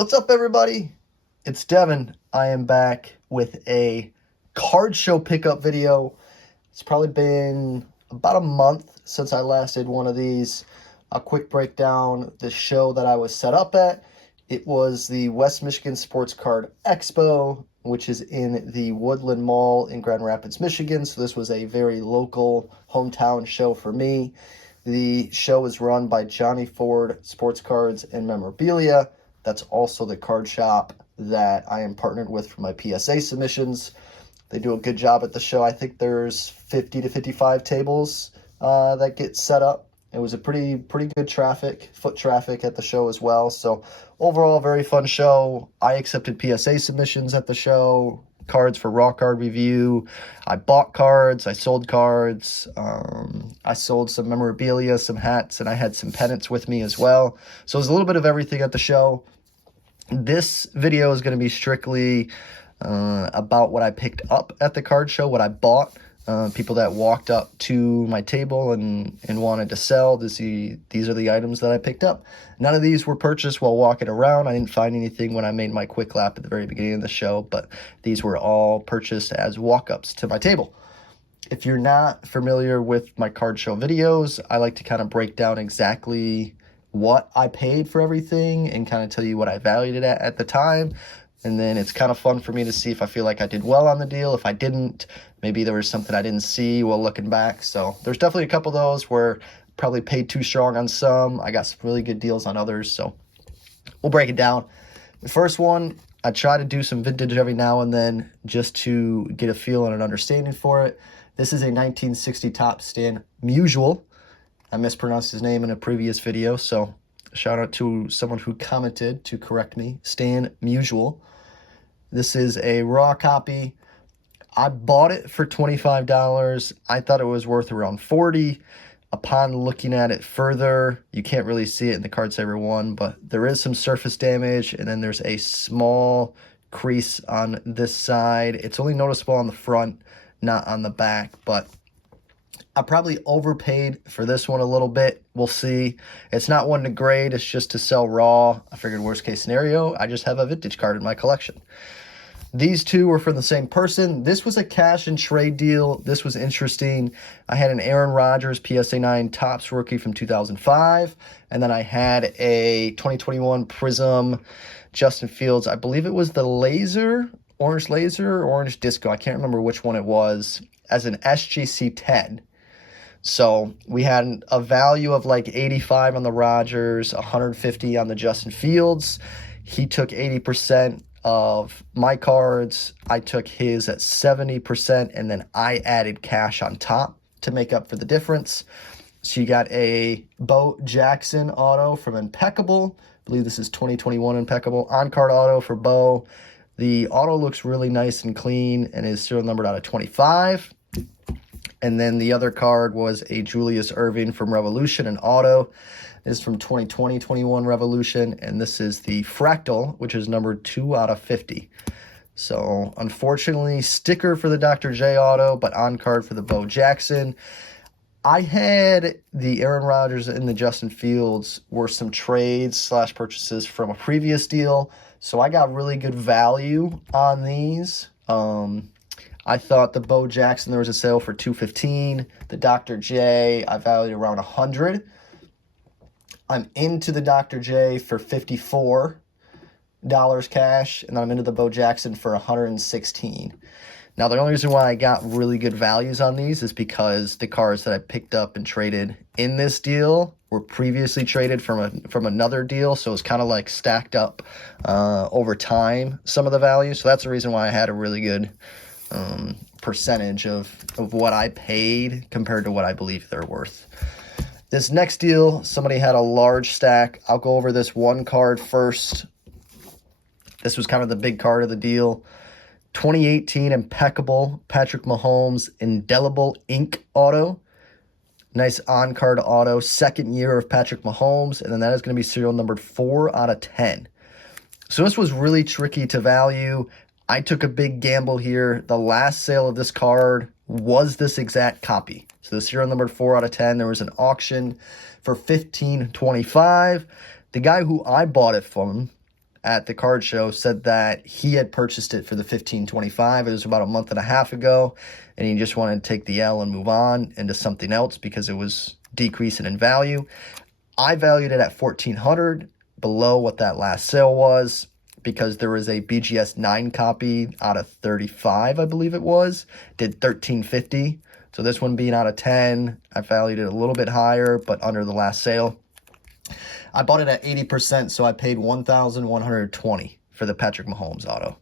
What's up, everybody? It's Devin. I am back with a card show pickup video. It's probably been about a month since I last did one of these. A quick breakdown, the show that I was set up at. It was the West Michigan Sports Card Expo, which is in the Woodland Mall in Grand Rapids, Michigan. So this was a very local hometown show for me. The show is run by Johnny Ford Sports Cards and Memorabilia. That's also the card shop that I am partnered with for my PSA submissions. They do a good job at the show. I think there's 50 to 55 tables that get set up. It was a pretty good foot traffic at the show as well. So overall, very fun show. I accepted PSA submissions at the show, cards for raw card review. I bought cards, I sold cards. I sold some memorabilia, some hats, and I had some pennants with me as well. So it was a little bit of everything at the show. This video is going to be strictly about what I picked up at the card show, what I bought. People that walked up to my table and wanted to sell to see these are the items that I picked up. None of these were purchased while walking around. I didn't find anything when I made my quick lap at the very beginning of the show, but these were all purchased as walk-ups to my table. If you're not familiar with my card show videos, I like to kind of break down exactly what I paid for everything and kind of tell you what I valued it at the time. And then it's kind of fun for me to see if I feel like I did well on the deal. If I didn't, maybe there was something I didn't see while looking back. So there's definitely a couple of those where probably paid too strong on some. I got some really good deals on others. So we'll break it down. The first one, I try to do some vintage every now and then just to get a feel and an understanding for it. This is a 1960 top Stan Musial. I mispronounced his name in a previous video, so shout out to someone who commented to correct me. Stan Musial. This is a raw copy. I bought it for $25. I thought it was worth around $40. Upon looking at it further, you can't really see it in the Card Saver one, but there is some surface damage, and then there's a small crease on this side. It's only noticeable on the front, not on the back, but I probably overpaid for this one a little bit. We'll see. It's not one to grade. It's just to sell raw. I figured worst case scenario, I just have a vintage card in my collection. These two were from the same person. This was a cash and trade deal. This was interesting. I had an Aaron Rodgers PSA 9 Topps rookie from 2005. And then I had a 2021 Prism Justin Fields. I believe it was the orange laser, or orange disco. I can't remember which one it was, as an SGC 10. So we had a value of like 85 on the Rodgers, 150 on the Justin Fields. He took 80% of my cards. I took his at 70%, and then I added cash on top to make up for the difference. So you got a Bo Jackson auto from Impeccable. I believe this is 2021 Impeccable. On-card auto for Bo. The auto looks really nice and clean and is serial numbered out of 25. And then the other card was a Julius Erving from Revolution, an auto. This is from 2020-21 Revolution, and this is the Fractal, which is numbered 2 out of 50. So, unfortunately, sticker for the Dr. J auto, but on card for the Bo Jackson. I had the Aaron Rodgers and the Justin Fields were some trades / purchases from a previous deal, so I got really good value on these. I thought the Bo Jackson, there was a sale for $215. The Dr. J, I valued around $100. I'm into the Dr. J for $54 cash, and then I'm into the Bo Jackson for $116. Now, the only reason why I got really good values on these is because the cards that I picked up and traded in this deal were previously traded from another deal, so it's kind of like stacked up over time, some of the value. So that's the reason why I had a really good percentage of what I paid compared to what I believe they're worth. This next deal, somebody had a large stack. I'll go over this one card first. This was kind of the big card of the deal. 2018 Impeccable Patrick Mahomes Indelible Ink auto. Nice on-card auto. Second year of Patrick Mahomes, and then that is going to be serial numbered 4 out of 10. So this was really tricky to value. I took a big gamble here. The last sale of this card was this exact copy. So the serial number 4 out of 10. There was an auction for $15.25. The guy who I bought it from at the card show said that he had purchased it for the $15.25. It was about a month and a half ago, and he just wanted to take the L and move on into something else because it was decreasing in value. I valued it at $1,400, below what that last sale was, because there was a BGS 9 copy out of 35, I believe it was, did $1,350. So this one being out of 10, I valued it a little bit higher, but under the last sale. I bought it at 80%, so I paid $1,120 for the Patrick Mahomes auto.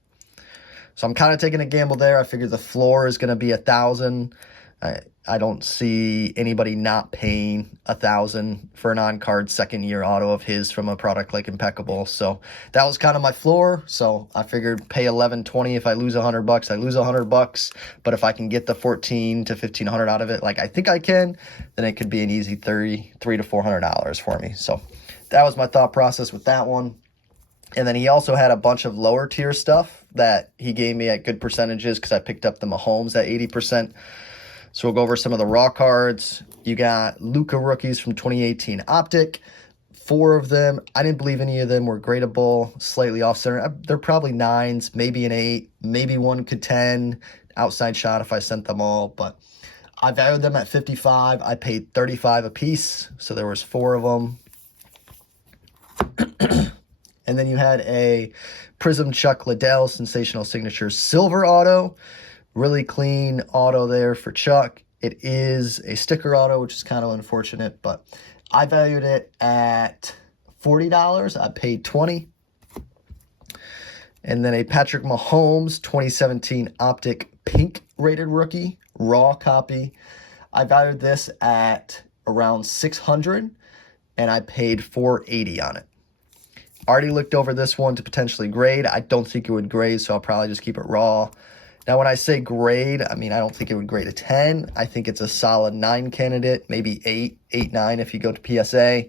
So I'm kind of taking a gamble there. I figured the floor is going to be $1,000. I don't see anybody not paying $1,000 for an on-card second-year auto of his from a product like Impeccable. So that was kind of my floor. So I figured pay $1,120. If I lose $100, I lose $100. But if I can get the $1,400 to $1,500 out of it, like I think I can, then it could be an easy $300 to $400 for me. So that was my thought process with that one. And then he also had a bunch of lower tier stuff that he gave me at good percentages because I picked up the Mahomes at 80%. So we'll go over some of the raw cards. You got Luka rookies from 2018 Optic. 4 of them. I didn't believe any of them were gradable, slightly off center. They're probably 9s, maybe an 8, maybe one could 10. Outside shot if I sent them all. But I valued them at 55. I paid 35 a piece. So there was 4 of them. And then you had a Prism Chuck Liddell Sensational Signature Silver Auto. Really clean auto there for Chuck. It is a sticker auto, which is kind of unfortunate, but I valued it at $40. I paid $20. And then a Patrick Mahomes 2017 Optic Pink rated rookie, raw copy. I valued this at around $600, and I paid $480 on it. Already looked over this one to potentially grade. I don't think it would grade, so I'll probably just keep it raw. Now, when I say grade, I mean, I don't think it would grade a 10. I think it's a solid 9 candidate, maybe 8, 9 if you go to PSA.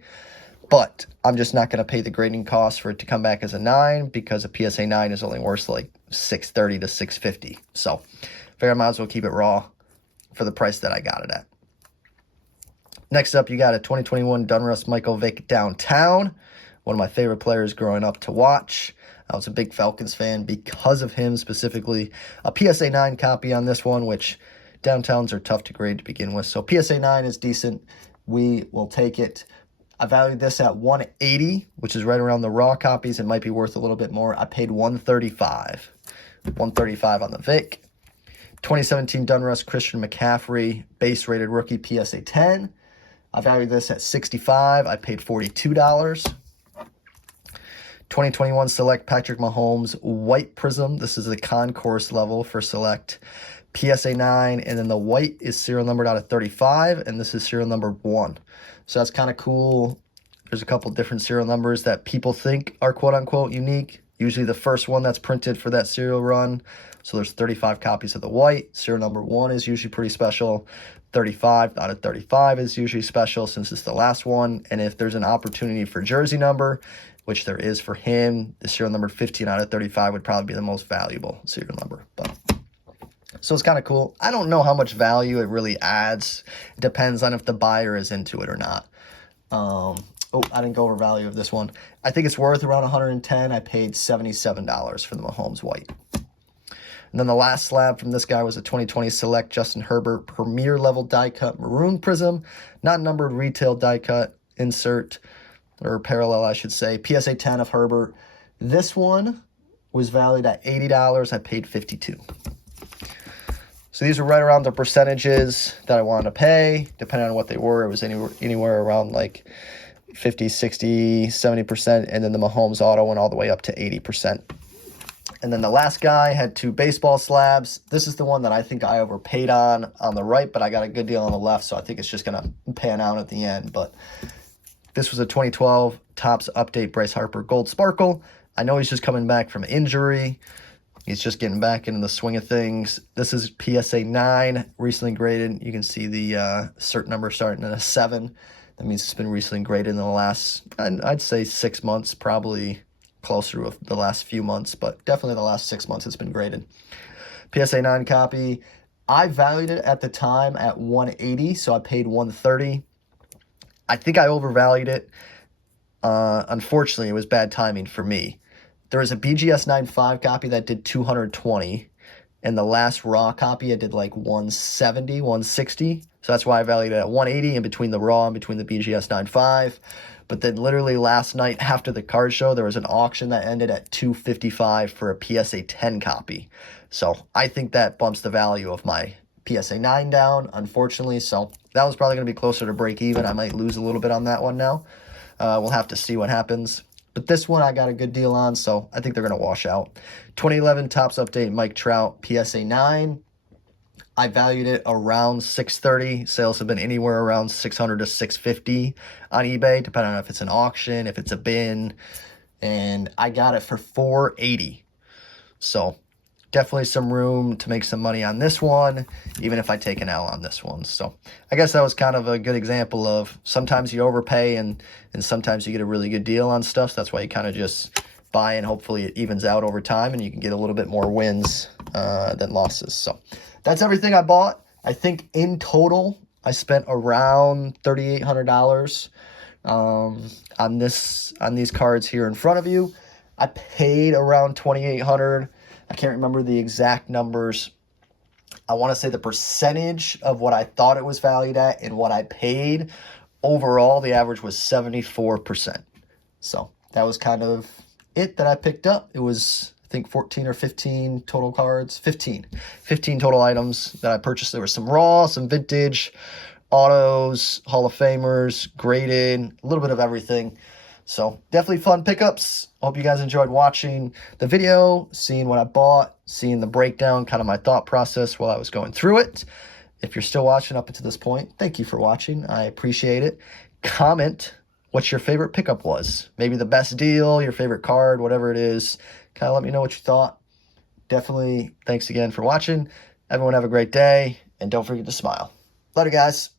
But I'm just not going to pay the grading cost for it to come back as a 9 because a PSA 9 is only worth like $630 to $650. So, I might as well keep it raw for the price that I got it at. Next up, you got a 2021 Donruss Michael Vick Downtown. One of my favorite players growing up to watch. I was a big Falcons fan because of him specifically. A PSA 9 copy on this one, which downtowns are tough to grade to begin with. So PSA 9 is decent. We will take it. I valued this at $180, which is right around the raw copies. It might be worth a little bit more. I paid $135. $135 on the Vic. 2017 Donruss Christian McCaffrey base rated rookie PSA 10. I valued this at $65. I paid $42. 2021 Select Patrick Mahomes White Prism. This is the concourse level for Select. PSA 9, and then the white is serial numbered out of 35, and this is serial number 1. So that's kind of cool. There's a couple different serial numbers that people think are quote-unquote unique. Usually the first one that's printed for that serial run. So there's 35 copies of the white. Serial number 1 is usually pretty special. 35 out of 35 is usually special since it's the last one. And if there's an opportunity for jersey number, which there is for him, the serial number 15 out of 35 would probably be the most valuable serial number. But so it's kind of cool. I don't know how much value it really adds. It depends on if the buyer is into it or not. Oh, I didn't go over value of this one. I think it's worth around $110. I paid $77 for the Mahomes white. And then the last slab from this guy was a 2020 Select Justin Herbert Premier Level Die Cut Maroon Prism. Not numbered retail die cut insert, or parallel, I should say. PSA 10 of Herbert. This one was valued at $80. I paid $52. So these are right around the percentages that I wanted to pay. Depending on what they were, it was anywhere around like 50, 60, 70%. And then the Mahomes auto went all the way up to 80%. And then the last guy had 2 baseball slabs. This is the one that I think I overpaid on the right, but I got a good deal on the left, so I think it's just going to pan out at the end. But this was a 2012 Topps Update Bryce Harper Gold Sparkle. I know he's just coming back from injury. He's just getting back into the swing of things. This is PSA 9, recently graded. You can see the cert number starting at a 7. That means it's been recently graded in the last, I'd say 6 months, probably closer to the last few months, but definitely the last 6 months it's been graded. PSA 9 copy. I valued it at the time at $180, so I paid $130. I think I overvalued it. Unfortunately, it was bad timing for me. there was a BGS 9.5 copy that did 220, and the last raw copy I did like 170, 160. So that's why I valued it at 180 in between the raw and between the BGS 9.5. But then literally last night after the card show, there was an auction that ended at 255 for a PSA 10 copy. So I think that bumps the value of my PSA 9 down, unfortunately. So that was probably going to be closer to break even. I might lose a little bit on that one now. We'll have to see what happens. But this one I got a good deal on, so I think they're going to wash out. 2011 Topps Update Mike Trout PSA 9. I valued it around $630. Sales have been anywhere around $600 to $650 on eBay, depending on if it's an auction, if it's a bin. And I got it for $480. So definitely some room to make some money on this one, even if I take an L on this one. So I guess that was kind of a good example of sometimes you overpay and sometimes you get a really good deal on stuff. So that's why you kind of just buy and hopefully it evens out over time and you can get a little bit more wins than losses. So that's everything I bought. I think in total I spent around $3,800 on these cards here in front of you. I paid around $2,800. I can't remember the exact numbers. I want to say the percentage of what I thought it was valued at and what I paid. Overall, the average was 74%. So that was kind of it that I picked up. It was, I think, 14 or 15 total cards. 15 total items that I purchased. There was some raw, some vintage, autos, Hall of Famers, graded, a little bit of everything. So definitely fun pickups. Hope you guys enjoyed watching the video, seeing what I bought, seeing the breakdown, kind of my thought process while I was going through it. If you're still watching up until this point, thank you for watching. I appreciate it. Comment what your favorite pickup was. Maybe the best deal, your favorite card, whatever it is. Kind of let me know what you thought. Definitely thanks again for watching. Everyone have a great day, and don't forget to smile. Later, guys.